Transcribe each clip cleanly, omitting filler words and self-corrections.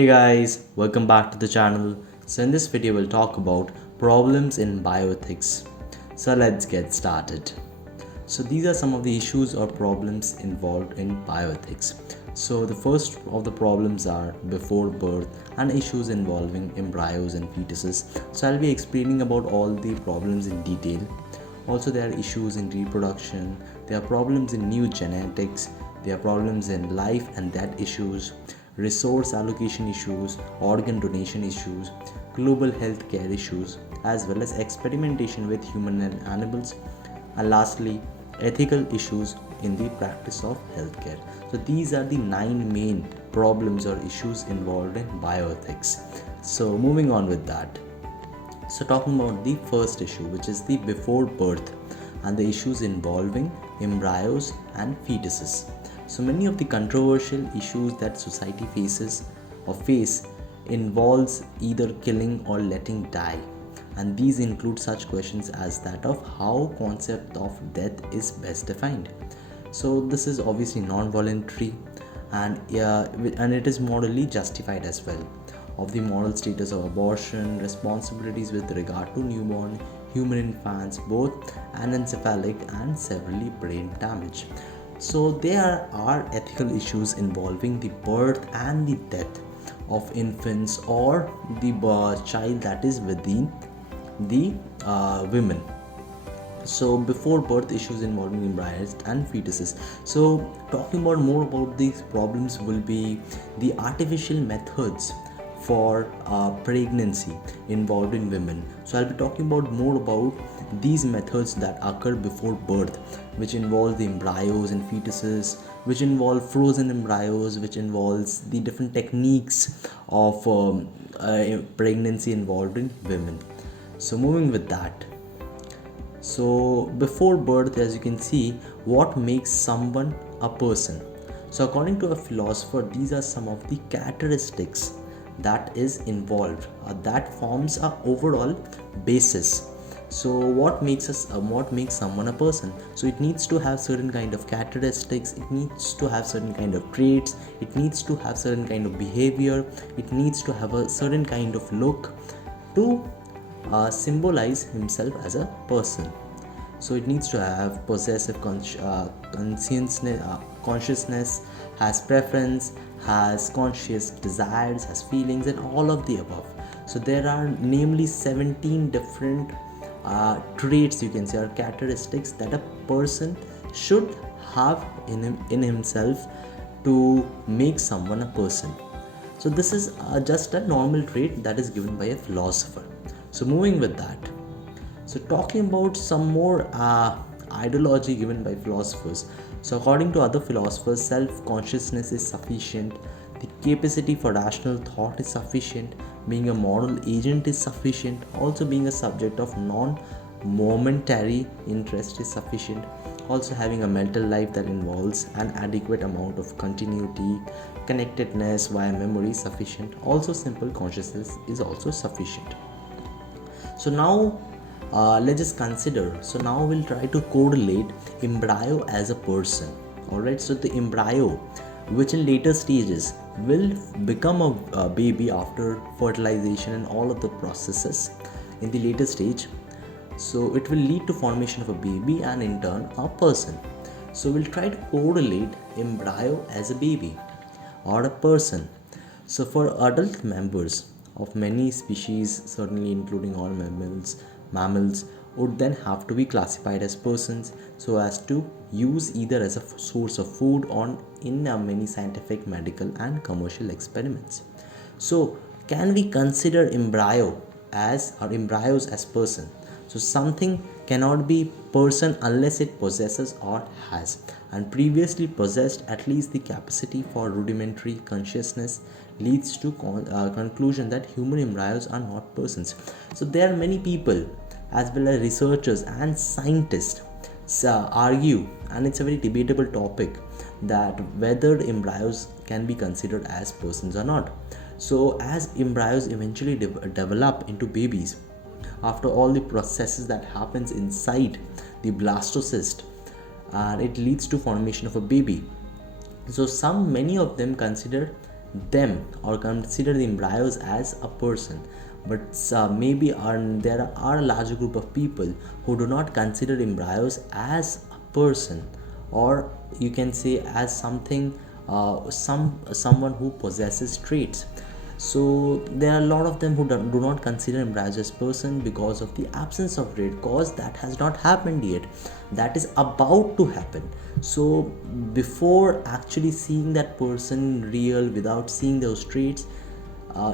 Hey guys, welcome back to the channel. So in this video we'll talk about problems in bioethics. So let's get started. So these are some of the issues or problems involved in bioethics. So the first of the problems are before birth and issues involving embryos and fetuses. So I'll be explaining about all the problems in detail. Also there are issues in reproduction, there are problems in new genetics, there are problems in life and death issues, resource allocation issues, organ donation issues, global health care issues, as well as experimentation with human and animals, and lastly, ethical issues in the practice of healthcare. So these are the 9 main problems or issues involved in bioethics. So moving on with that. So talking about the first issue, which is the before birth and the issues involving embryos and fetuses. So many of the controversial issues that society faces or face involves either killing or letting die, and these include such questions as that of how concept of death is best defined. So this is obviously non-voluntary and it is morally justified as well, of the moral status of abortion, responsibilities with regard to newborn human infants, both anencephalic and severely brain damage. So there are ethical issues involving the birth and the death of infants or the child that is within the women. So before birth issues involving embryos and fetuses. So talking about more about these problems will be the artificial methods for pregnancy involved in women. So I'll be talking about more about these methods that occur before birth, which involve the embryos and fetuses, which involve frozen embryos, which involves the different techniques of pregnancy involved in women. So moving with that. So before birth, as you can see, what makes someone a person. So according to a philosopher, these are some of the characteristics that is involved that forms a overall basis. So what makes someone a person? So it needs to have certain kind of characteristics, it needs to have certain kind of traits, it needs to have certain kind of behavior, it needs to have a certain kind of look to symbolize himself as a person. So it needs to have possessive consciousness, has preference, has conscious desires, has feelings, and all of the above. So there are namely 17 different traits, you can say, or characteristics that a person should have in himself to make someone a person. So this is just a normal trait that is given by a philosopher. So moving with that. So talking about some more ideology given by philosophers. So according to other philosophers, self-consciousness is sufficient, the capacity for rational thought is sufficient, being a moral agent is sufficient, also being a subject of non-momentary interest is sufficient, also having a mental life that involves an adequate amount of continuity, connectedness via memory is sufficient, also simple consciousness is also sufficient. So now let's just consider. So now we'll try to correlate embryo as a person. Alright, so the embryo, which in later stages will become a baby after fertilization and all of the processes in the later stage. So it will lead to formation of a baby and in turn a person. So we'll try to correlate embryo as a baby or a person. So for adult members of many species, certainly including all mammals would then have to be classified as persons so as to use either as a source of food or in many scientific, medical and commercial experiments. So can we consider embryos as person? So something cannot be person unless it possesses or has and previously possessed at least the capacity for rudimentary consciousness, leads to conclusion that human embryos are not persons. So there are many people as well as researchers and scientists argue, and it's a very debatable topic, that whether embryos can be considered as persons or not. So as embryos eventually develop into babies after all the processes that happens inside the blastocyst, and it leads to formation of a baby. So many of them consider them or consider the embryos as a person. But maybe there are a larger group of people who do not consider embryos as a person, or you can say as something, someone who possesses traits. So there are a lot of them who do not consider embryos as person because of the absence of trait, cause that has not happened yet, that is about to happen. So before actually seeing that person real, without seeing those traits,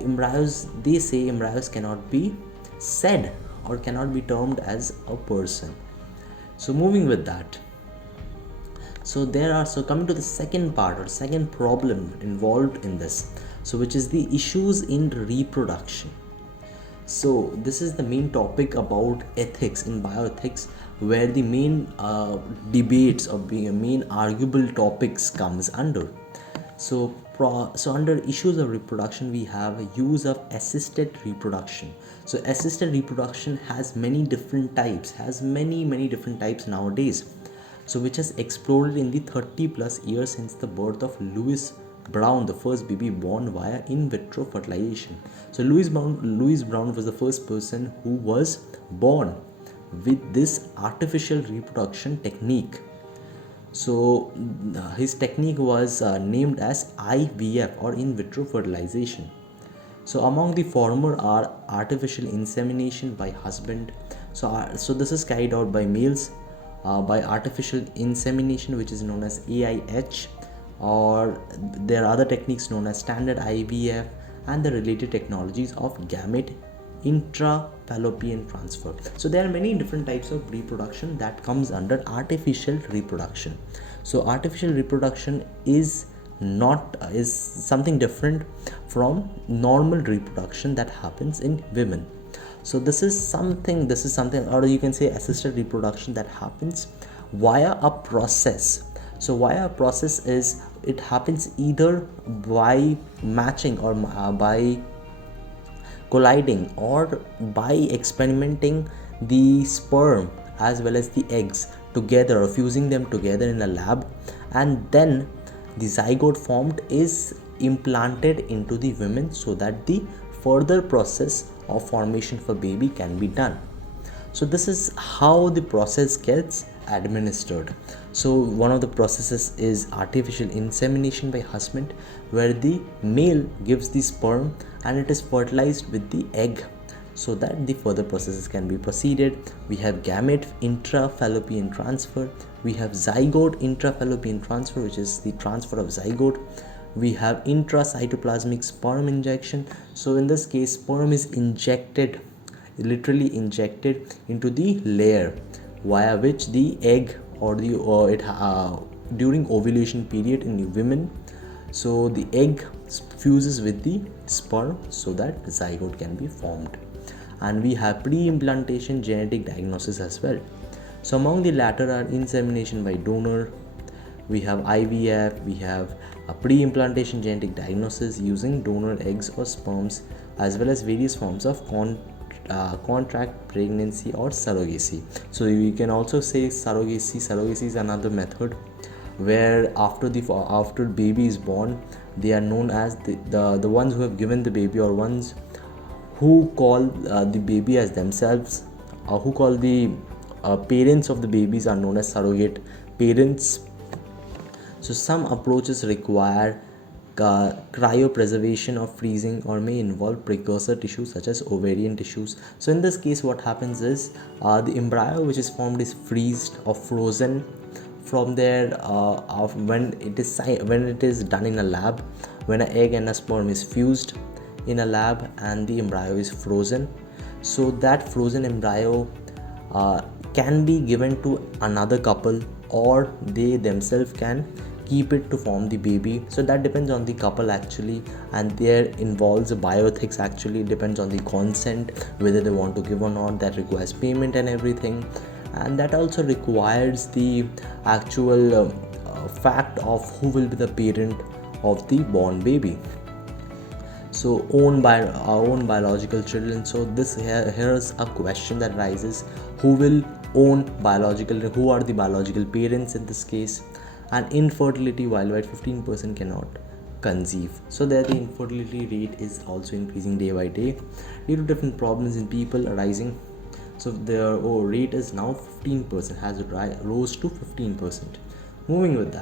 embryos, they say embryos cannot be said or cannot be termed as a person. So moving with that, so coming to the second part or second problem involved in this, so which is the issues in reproduction. So this is the main topic about ethics in bioethics, where the main debates or being a main arguable topics comes under. So under issues of reproduction, we have a use of assisted reproduction. So assisted reproduction has many different types, has many different types nowadays. So which has exploded in the 30 plus years since the birth of Louis Brown, the first baby born via in vitro fertilization. So Louis Brown was the first person who was born with this artificial reproduction technique. So his technique was named as IVF or in vitro fertilization. So among the former are artificial insemination by husband. So this is carried out by males by artificial insemination, which is known as AIH, or there are other techniques known as standard IVF and the related technologies of gamete intrafallopian transfer. So there are many different types of reproduction that comes under artificial reproduction. So artificial reproduction is something different from normal reproduction that happens in women. So this is something, or you can say assisted reproduction that happens via a process. So via a process is, it happens either by matching or by colliding or by experimenting the sperm as well as the eggs together or fusing them together in a lab, and then the zygote formed is implanted into the women so that the further process of formation for baby can be done. So this is how the process gets administered. So one of the processes is artificial insemination by husband, where the male gives the sperm and it is fertilized with the egg so that the further processes can be proceeded. We have gamete intrafallopian transfer, we have zygote intrafallopian transfer, which is the transfer of zygote. We have intracytoplasmic sperm injection. So in this case, sperm is injected, literally injected into the layer via which the egg or during ovulation period in the women, so the egg fuses with the sperm so that the zygote can be formed. And we have pre-implantation genetic diagnosis as well. So among the latter are insemination by donor, we have IVF, we have a pre-implantation genetic diagnosis using donor eggs or sperms, as well as various forms of contract pregnancy or surrogacy. So you can also say surrogacy. Surrogacy is another method where after baby is born, they are known as the ones who have given the baby, or ones who call the baby as themselves, or who call the parents of the babies are known as surrogate parents. So some approaches require cryopreservation or freezing, or may involve precursor tissues such as ovarian tissues. So in this case, what happens is the embryo which is formed is freezed or frozen. From there, when it is done in a lab, when an egg and a sperm is fused in a lab and the embryo is frozen, so that frozen embryo can be given to another couple, or they themselves can keep it to form the baby. So that depends on the couple actually, and there involves bioethics. Actually depends on the consent, whether they want to give or not. That requires payment and everything, and that also requires the actual fact of who will be the parent of the born baby. So own by our own biological children. So this here's a question that rises: who will own biological, who are the biological parents in this case? And infertility, while 15% cannot conceive. So there the infertility rate is also increasing day by day due to different problems in people arising. So the rate is now 15%, has rose to 15%. Moving with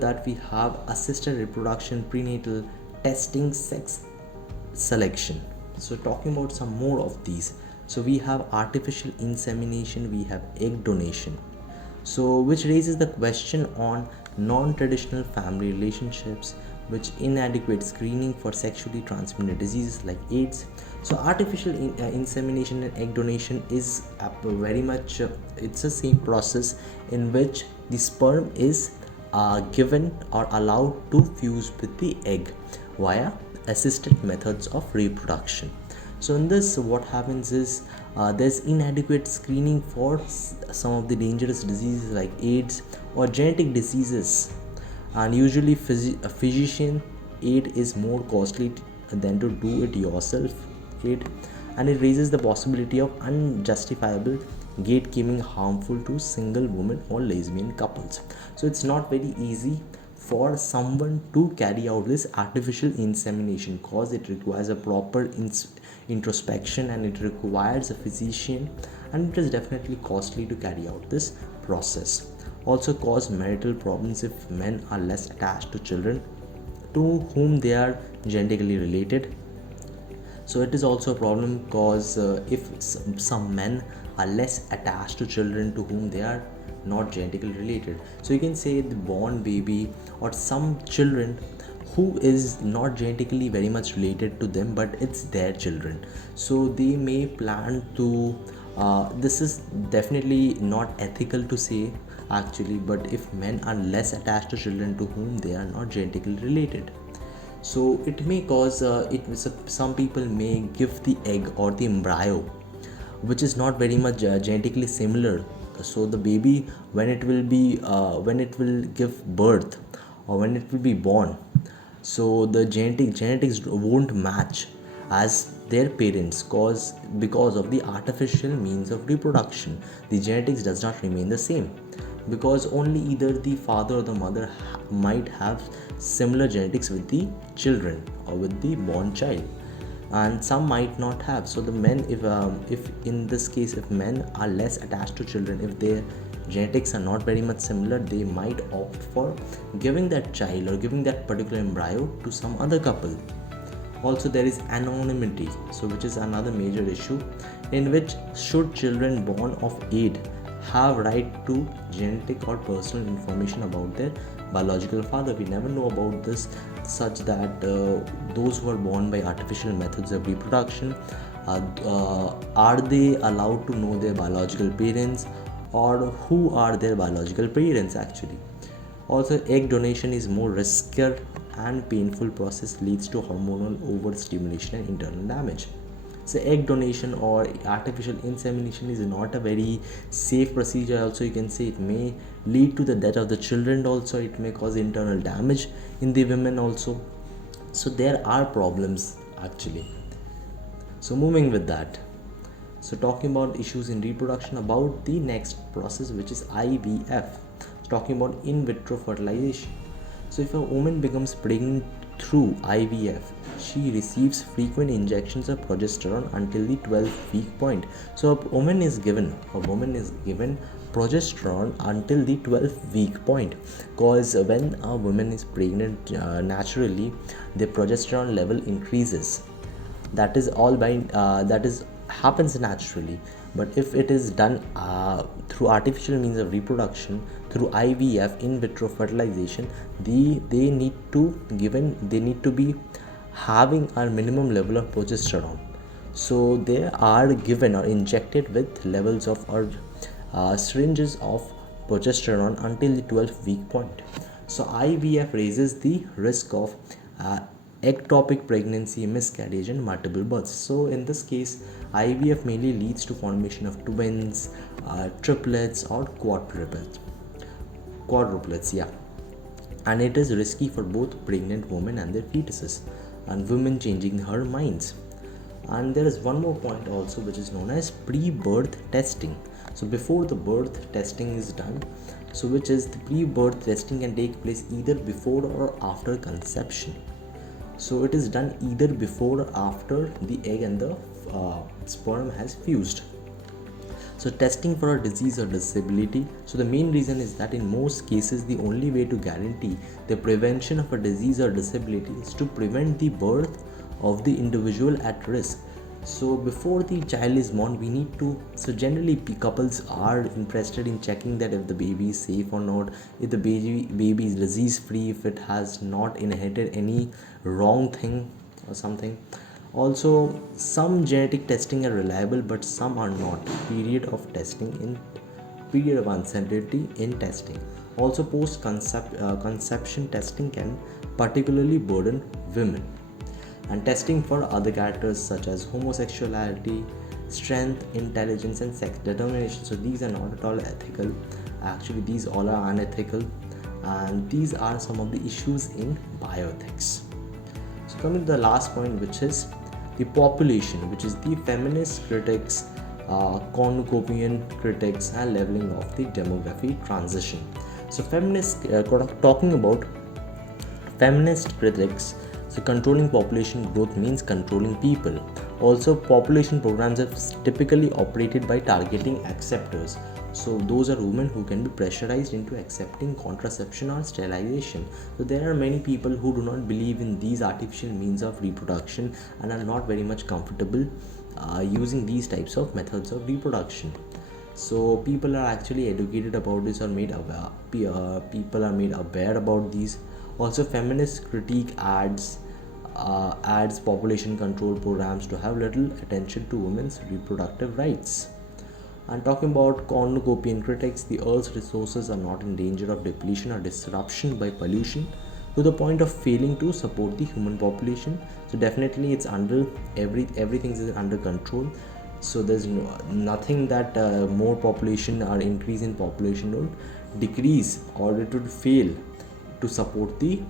that, we have assisted reproduction, prenatal testing, sex selection. So talking about some more of these, so we have artificial insemination, we have egg donation, so which raises the question on non-traditional family relationships, which inadequate screening for sexually transmitted diseases like AIDS. So artificial insemination and egg donation is very much it's the same process in which the sperm is given or allowed to fuse with the egg via assisted methods of reproduction. So in this, what happens is there's inadequate screening for some of the dangerous diseases like AIDS or genetic diseases, and usually a physician aid is more costly than to do it yourself aid, and it raises the possibility of unjustifiable gatekeeping harmful to single women or lesbian couples. So it's not very easy for someone to carry out this artificial insemination cause it requires a proper introspection, and it requires a physician, and it is definitely costly to carry out this process. Also cause marital problems if men are less attached to children to whom they are genetically related. So it is also a problem because if some men are less attached to children to whom they are not genetically related, so you can say the born baby or some children who is not genetically very much related to them, but it's their children, so they may plan to this is definitely not ethical to say actually, but if men are less attached to children to whom they are not genetically related, so it may cause some people may give the egg or the embryo which is not very much genetically similar. So the baby, when it will be when it will give birth or when it will be born, so the genetics won't match as their parents cause because of the artificial means of reproduction. The genetics does not remain the same because only either the father or the mother might have similar genetics with the children or with the born child, and some might not have. So the men, if in this case if men are less attached to children, if their genetics are not very much similar, they might opt for giving that child or giving that particular embryo to some other couple. Also there is anonymity, so which is another major issue, in which should children born of aid have right to genetic or personal information about their biological father. We never know about this, such that those who are born by artificial methods of reproduction, are they allowed to know their biological parents, or who are their biological parents actually. Also egg donation is more riskier and painful process, leads to hormonal overstimulation and internal damage. So egg donation or artificial insemination is not a very safe procedure. Also you can say it may lead to the death of the children, also it may cause internal damage in the women also. So there are problems actually. So moving with that, so talking about issues in reproduction, about the next process which is IVF, talking about in vitro fertilization. So if a woman becomes pregnant through IVF, she receives frequent injections of progesterone until the 12th week point. So a woman is given progesterone until the 12th week point, because when a woman is pregnant, naturally the progesterone level increases. That is all by that is happens naturally. But if it is done through artificial means of reproduction, through IVF, in vitro fertilization, they need to be having a minimum level of progesterone. So they are given or injected with levels of or syringes of progesterone until the 12th week point. So IVF raises the risk of ectopic pregnancy, miscarriage, and multiple births. So in this case, IVF mainly leads to formation of twins, triplets, or quadruplets, yeah. And it is risky for both pregnant women and their fetuses, and women changing her minds. And there is one more point also, which is known as pre-birth testing. So before the birth, testing is done, so which is the pre-birth testing can take place either before or after conception. So it is done either before or after the egg and the sperm has fused. So testing for a disease or disability. So the main reason is that in most cases the only way to guarantee the prevention of a disease or disability is to prevent the birth of the individual at risk. So before the child is born, we need to, so generally couples are interested in checking that if the baby is safe or not, if the baby is disease free, if it has not inherited any wrong thing or something. Also, some genetic testing are reliable, but some are not. Period of uncertainty in testing. Also, conception testing can particularly burden women. And testing for other characters such as homosexuality, strength, intelligence, and sex determination. So these are not at all ethical. Actually, these all are unethical, and these are some of the issues in bioethics. So coming to the last point, which is the population, which is the feminist critics, cornucopian critics, and leveling of the demography transition. So talking about feminist critics. So controlling population growth means controlling people. Also, population programs are typically operated by targeting acceptors. So those are women who can be pressurized into accepting contraception or sterilization. So there are many people who do not believe in these artificial means of reproduction and are not very much comfortable using these types of methods of reproduction. So people are actually educated about this or made aware. People are made aware about these. Also, feminist critique adds population control programs to have little attention to women's reproductive rights. And talking about cornucopian critics, the Earth's resources are not in danger of depletion or disruption by pollution to the point of failing to support the human population. So definitely, it's under everything is under control. So there's nothing that more population or increase in population would decrease or it would fail to support the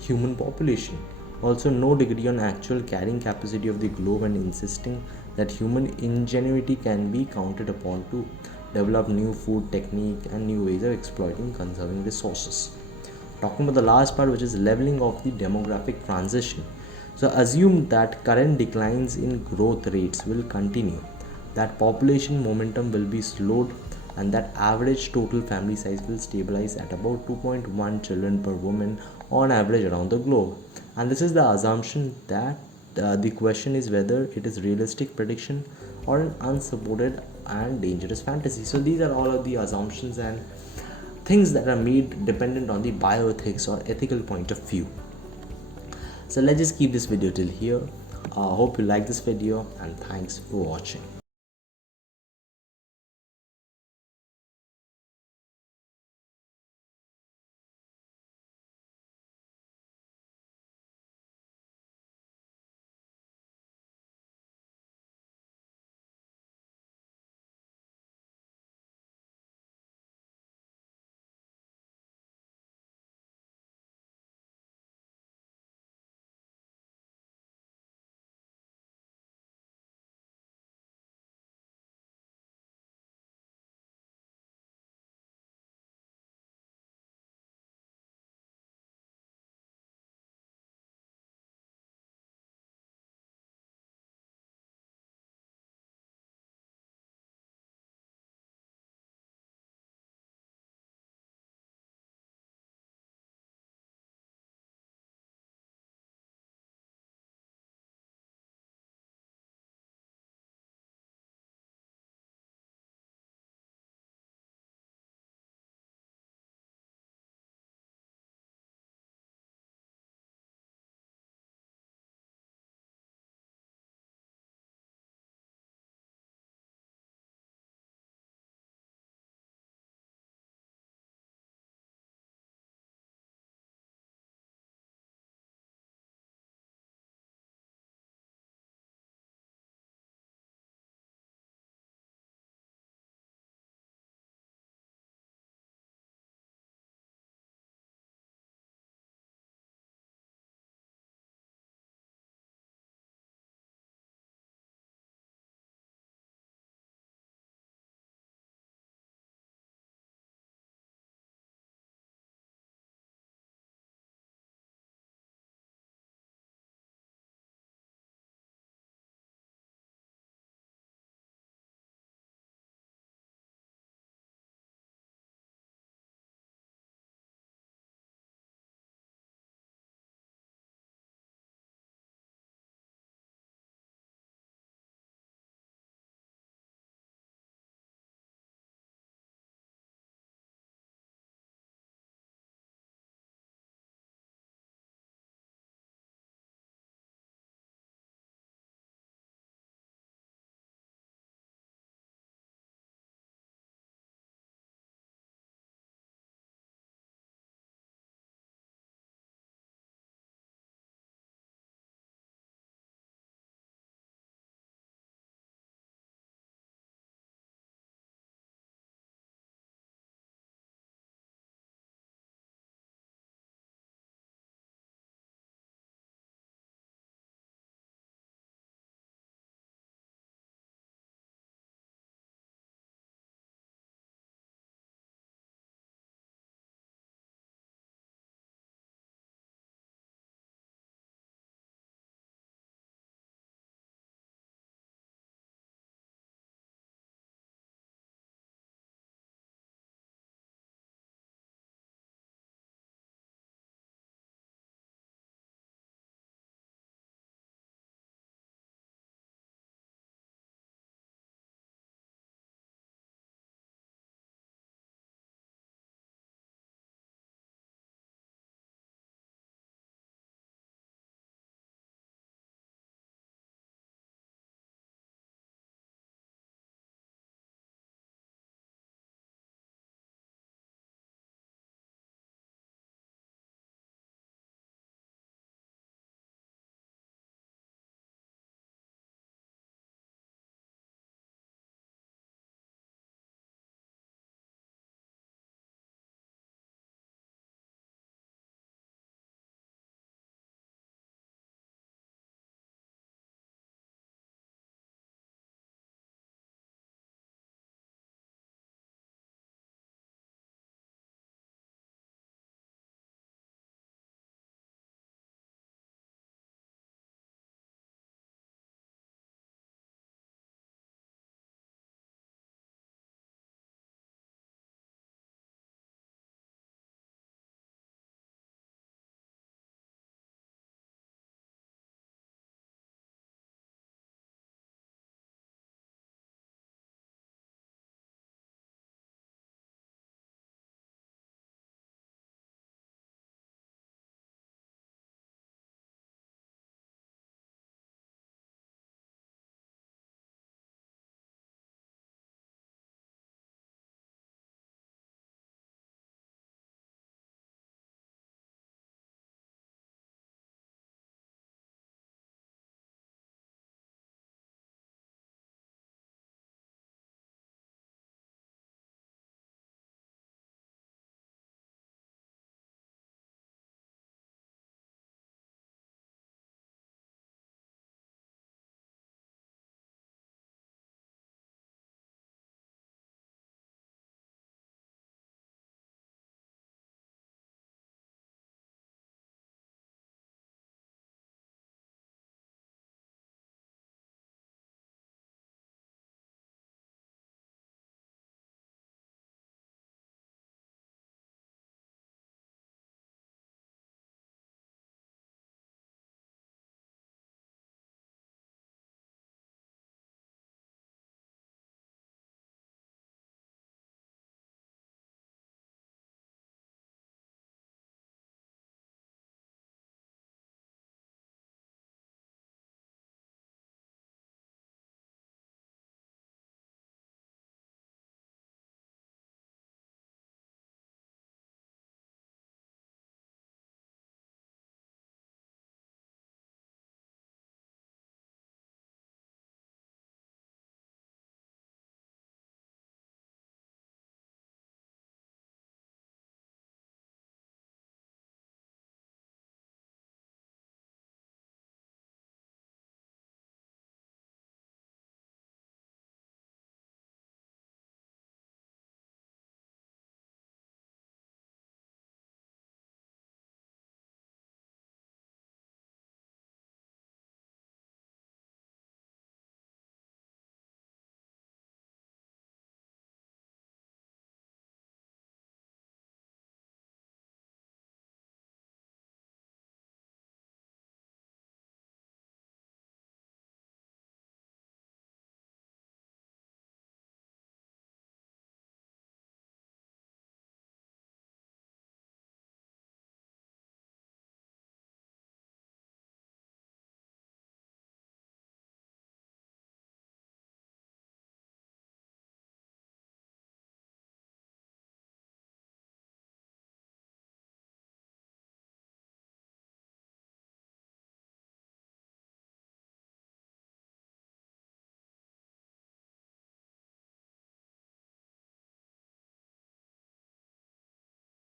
human population. Also, no degree on actual carrying capacity of the globe, and insisting that human ingenuity can be counted upon to develop new food technique and new ways of exploiting conserving resources. Talking about the last part, which is leveling of the demographic transition. So assume that current declines in growth rates will continue, that population momentum will be slowed, and that average total family size will stabilize at about 2.1 children per woman on average around the globe. And this is the assumption that the question is whether it is realistic prediction or an unsupported and dangerous fantasy. So these are all of the assumptions and things that are made dependent on the bioethics or ethical point of view. So let's just keep this video till here. Hope you like this video, and thanks for watching.